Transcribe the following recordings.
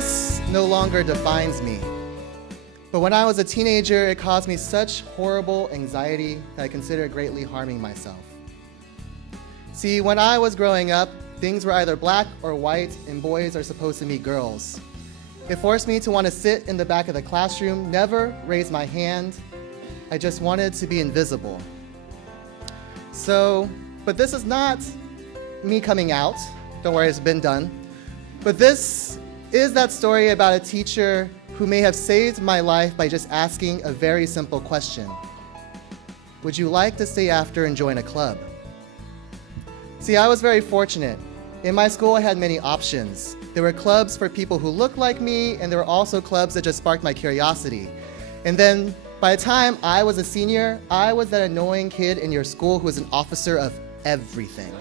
this no longer defines me. But when I was a teenager, it caused me such horrible anxiety that I considered greatly harming myself. See, when I was growing up, things were either black or white, and boys are supposed to meet girls. It forced me to want to sit in the back of the classroom, never raise my hand. I just wanted to be invisible. But this is not me coming out. Don't worry, it's been done. But this is that story about a teacher who may have saved my life by just asking a very simple question. Would you like to stay after and join a club? See, I was very fortunate. In my school, I had many options. There were clubs for people who looked like me, and there were also clubs that just sparked my curiosity. And then by the time I was a senior, I was that annoying kid in your school who was an officer of everything.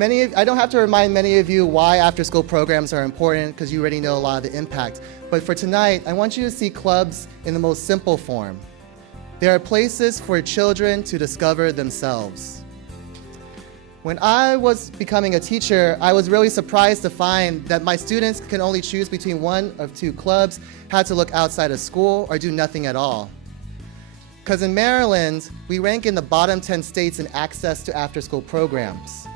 I don't have to remind many of you why after-school programs are important, because you already know a lot of the impact. But for tonight, I want you to see clubs in the most simple form. They are places for children to discover themselves. When I was becoming a teacher, I was really surprised to find that my students can only choose between one of two clubs, had to look outside of school, or do nothing at all. Because in Maryland, we rank in the bottom 10 states in access to after-school programs,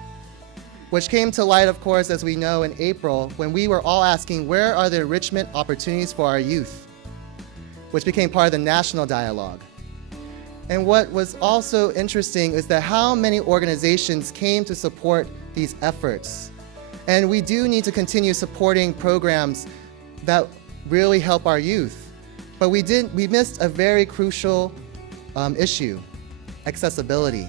which came to light, of course, as we know, in April, when we were all asking, where are the enrichment opportunities for our youth? Which became part of the national dialogue. And what was also interesting is that how many organizations came to support these efforts. And we do need to continue supporting programs that really help our youth. But we missed a very crucial issue, accessibility.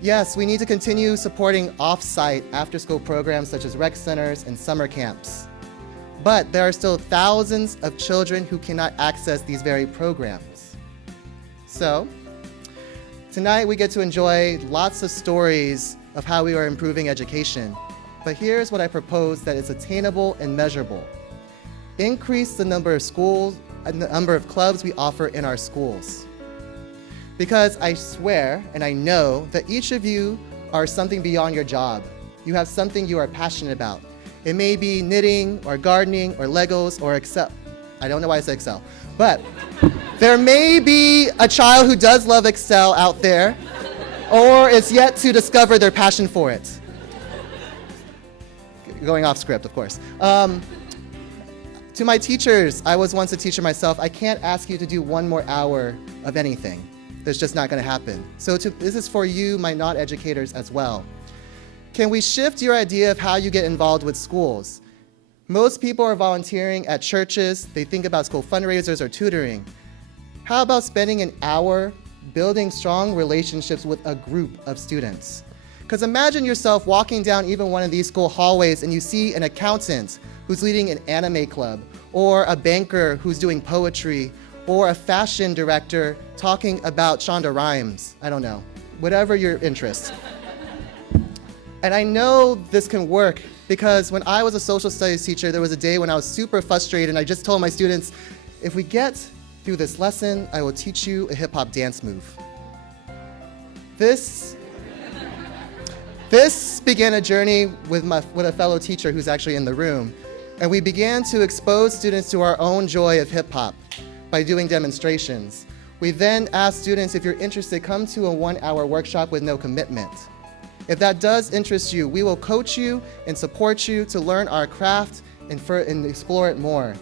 Yes, we need to continue supporting off-site after-school programs such as rec centers and summer camps. But there are still thousands of children who cannot access these very programs. So, tonight we get to enjoy lots of stories of how we are improving education. But here's what I propose that is attainable and measurable. Increase the number of schools and the number of clubs we offer in our schools. Because I swear and I know that each of you are something beyond your job. You have something you are passionate about. It may be knitting or gardening or Legos or Excel. I don't know why I said Excel, but there may be a child who does love Excel out there, or is yet to discover their passion for it. Going off script, of course. To my teachers, I was once a teacher myself, I can't ask you to do one more hour of anything. That's just not going to happen. So this is for you, my non-educators, as well. Can we shift your idea of how you get involved with schools? Most people are volunteering at churches. They think about school fundraisers or tutoring. How about spending an hour building strong relationships with a group of students? Because imagine yourself walking down even one of these school hallways and you see an accountant who's leading an anime club, or a banker who's doing poetry, or a fashion director talking about Shonda Rhimes. I don't know, whatever your interest. And I know this can work because when I was a social studies teacher, there was a day when I was super frustrated and I just told my students, if we get through this lesson, I will teach you a hip hop dance move. This began a journey with a fellow teacher who's actually in the room. And we began to expose students to our own joy of hip hop by doing demonstrations. We then asked students, if you're interested, come to a 1-hour workshop with no commitment. If that does interest you, we will coach you and support you to learn our craft and explore it more.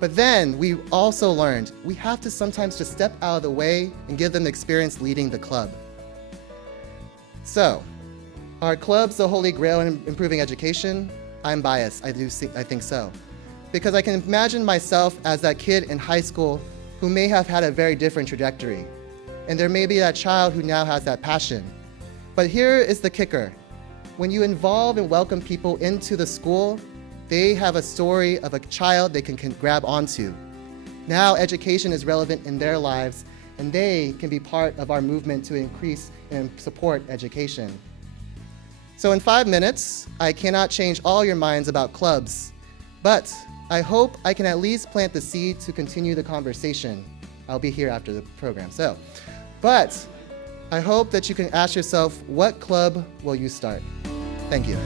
But then we also learned we have to sometimes just step out of the way and give them the experience leading the club. So, are clubs the holy grail in improving education? I'm biased, I think so. Because I can imagine myself as that kid in high school who may have had a very different trajectory. And there may be that child who now has that passion. But here is the kicker. When you involve and welcome people into the school, they have a story of a child they can grab onto. Now education is relevant in their lives, and they can be part of our movement to increase and support education. So in 5 minutes, I cannot change all your minds about clubs, but I hope I can at least plant the seed to continue the conversation. I'll be here after the program. But I hope that you can ask yourself, what club will you start? Thank you.